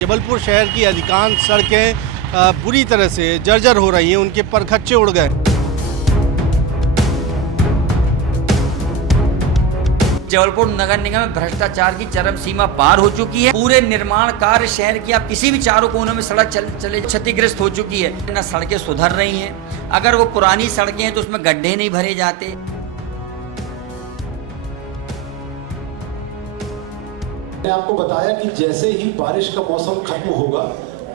जबलपुर शहर की अधिकांश सड़कें बुरी तरह से जर्जर हो रही हैं, उनके परखच्चे उड़ गए। जबलपुर नगर निगम में भ्रष्टाचार की चरम सीमा पार हो चुकी है। पूरे निर्माण कार्य शहर की आप किसी भी चारों कोनों में सड़क चले क्षतिग्रस्त हो चुकी है। न सड़कें सुधर रही हैं, अगर वो पुरानी सड़कें हैं तो उसमें गड्ढे नहीं भरे जाते। मैंने आपको बताया कि जैसे ही बारिश का मौसम खत्म होगा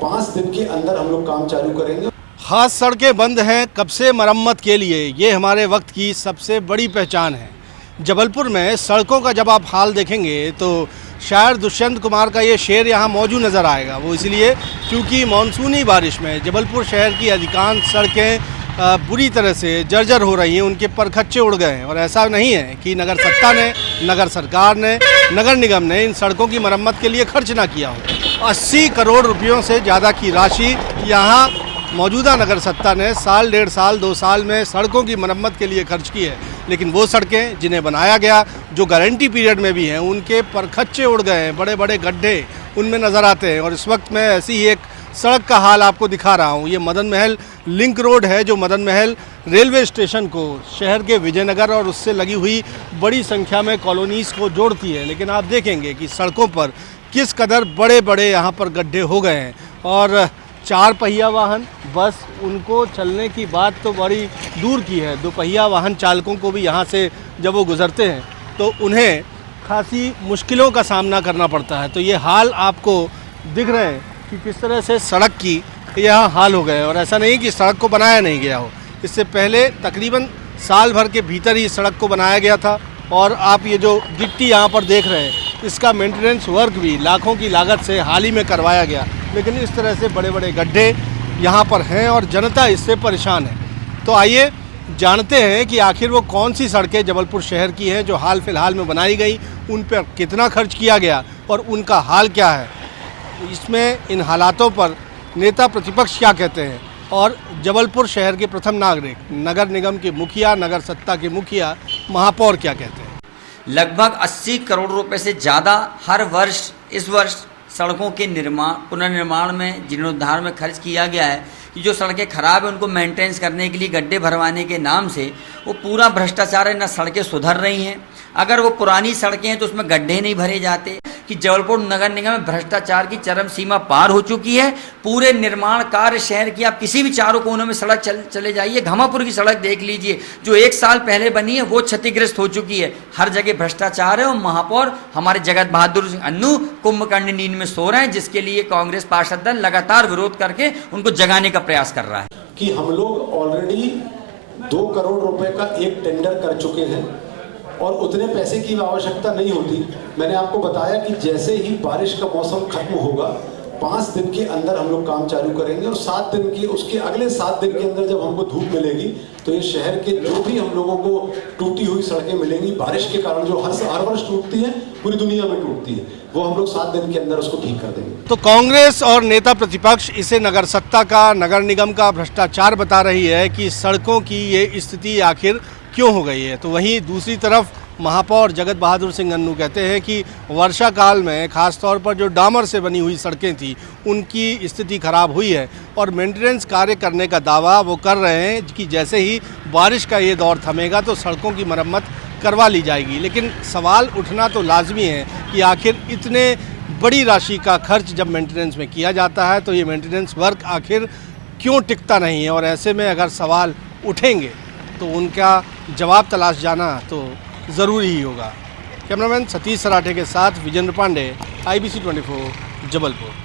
5 दिन के अंदर हम लोग काम चालू करेंगे। खास सड़कें बंद हैं कब से मरम्मत के लिए, ये हमारे वक्त की सबसे बड़ी पहचान है। जबलपुर में सड़कों का जब आप हाल देखेंगे तो शायद दुष्यंत कुमार का ये शेर यहाँ मौजूद नज़र आएगा। वो इसलिए क्योंकि मानसूनी बारिश में जबलपुर शहर की अधिकांश सड़कें बुरी तरह से जर्जर हो रही हैं, उनके परखच्चे उड़ गए हैं। और ऐसा नहीं है कि नगर सत्ता ने, नगर सरकार ने, नगर निगम ने इन सड़कों की मरम्मत के लिए खर्च ना किया हो। 80 करोड़ रुपयों से ज़्यादा की राशि यहाँ मौजूदा नगर सत्ता ने साल, 1.5 साल, 2 साल में सड़कों की मरम्मत के लिए खर्च की है। लेकिन वो सड़कें जिन्हें बनाया गया, जो गारंटी पीरियड में भी हैं, उनके परखच्चे उड़ गए हैं, बड़े बड़े गड्ढे उनमें नज़र आते हैं। और इस वक्त मैं ऐसी ही एक सड़क का हाल आपको दिखा रहा हूँ। ये मदन महल लिंक रोड है, जो मदन महल रेलवे स्टेशन को शहर के विजयनगर और उससे लगी हुई बड़ी संख्या में कॉलोनीज़ को जोड़ती है। लेकिन आप देखेंगे कि सड़कों पर किस कदर बड़े बड़े यहाँ पर गड्ढे हो गए हैं। और 4 पहिया वाहन, बस, उनको चलने की बात तो बड़ी दूर की है। 2 पहिया वाहन चालकों को भी यहाँ से जब वो गुजरते हैं तो उन्हें खासी मुश्किलों का सामना करना पड़ता है। तो ये हाल आपको दिख रहे हैं कि किस तरह से सड़क की यहाँ हाल हो गए। और ऐसा नहीं कि सड़क को बनाया नहीं गया हो, इससे पहले तकरीबन साल भर के भीतर ही सड़क को बनाया गया था। और आप ये जो गिट्टी यहाँ पर देख रहे हैं, इसका मेंटेनेंस वर्क भी लाखों की लागत से हाल ही में करवाया गया। लेकिन इस तरह से बड़े बड़े गड्ढे यहाँ पर हैं और जनता इससे परेशान है। तो आइए जानते हैं कि आखिर वो कौन सी सड़कें जबलपुर शहर की हैं जो हाल फिलहाल में बनाई गई, उन पर कितना खर्च किया गया और उनका हाल क्या है। इसमें इन हालातों पर नेता प्रतिपक्ष क्या कहते हैं और जबलपुर शहर के प्रथम नागरिक, नगर निगम के मुखिया, नगर सत्ता के मुखिया, महापौर क्या कहते हैं। लगभग 80 करोड़ रुपए से ज़्यादा हर वर्ष इस वर्ष सड़कों के पुनर्निर्माण में, जीर्णोद्धार में खर्च किया गया है। कि जो सड़कें खराब हैं उनको मेंटेनेंस करने के लिए गड्ढे भरवाने के नाम से वो पूरा भ्रष्टाचार है। न सड़कें सुधर रही हैं, अगर वो पुरानी सड़कें हैं तो उसमें गड्ढे नहीं भरे जाते। कि जबलपुर नगर निगम में भ्रष्टाचार की चरम सीमा पार हो चुकी है। पूरे निर्माण कार्य शहर की आप किसी भी चारों कोनों में सड़क चले जाइए। घमापुर की सड़क देख लीजिए, जो 1 साल पहले बनी है, वो क्षतिग्रस्त हो चुकी है। हर जगह भ्रष्टाचार है। और महापौर हमारे जगत बहादुर सिंह अन्नू कुंभकर्ण नींद में सो रहे हैं, जिसके लिए कांग्रेस पार्षद दल लगातार विरोध करके उनको जगाने का प्रयास कर रहा है। कि हम लोग ऑलरेडी 2 करोड़ रुपए का एक टेंडर कर चुके हैं और उतने पैसे की आवश्यकता नहीं होती। मैंने आपको बताया कि जैसे ही बारिश का मौसम खत्म होगा 5 दिन के अंदर हम लोग काम चालू करेंगे। और 7 दिन के, उसके अगले 7 दिन के अंदर जब हमको धूप मिलेगी तो ये शहर के जो भी हम लोगों को टूटी हुई सड़कें मिलेंगी बारिश के कारण, जो हर वर्ष टूटती हैं, पूरी दुनिया में टूटती है, वो हम लोग 7 दिन के अंदर उसको ठीक कर देंगे। तो कांग्रेस और नेता प्रतिपक्ष इसे नगर सत्ता का, नगर निगम का भ्रष्टाचार बता रही है कि सड़कों की ये स्थिति आखिर क्यों हो गई है। तो वहीं दूसरी तरफ महापौर जगत बहादुर सिंह अन्नू कहते हैं कि वर्षा काल में खास तौर पर जो डामर से बनी हुई सड़कें थी, उनकी स्थिति खराब हुई है। और मेंटेनेंस कार्य करने का दावा वो कर रहे हैं कि जैसे ही बारिश का ये दौर थमेगा तो सड़कों की मरम्मत करवा ली जाएगी। लेकिन सवाल उठना तो लाजमी है कि आखिर इतने बड़ी राशि का खर्च जब मेंटेनेंस में किया जाता है तो ये मेंटेनेंस वर्क आखिर क्यों टिकता नहीं है। और ऐसे में अगर सवाल उठेंगे तो उनका जवाब तलाश जाना तो ज़रूरी ही होगा। कैमरामैन सतीश सराठे के साथ विजेंद्र पांडे, IBC 24, जबलपुर।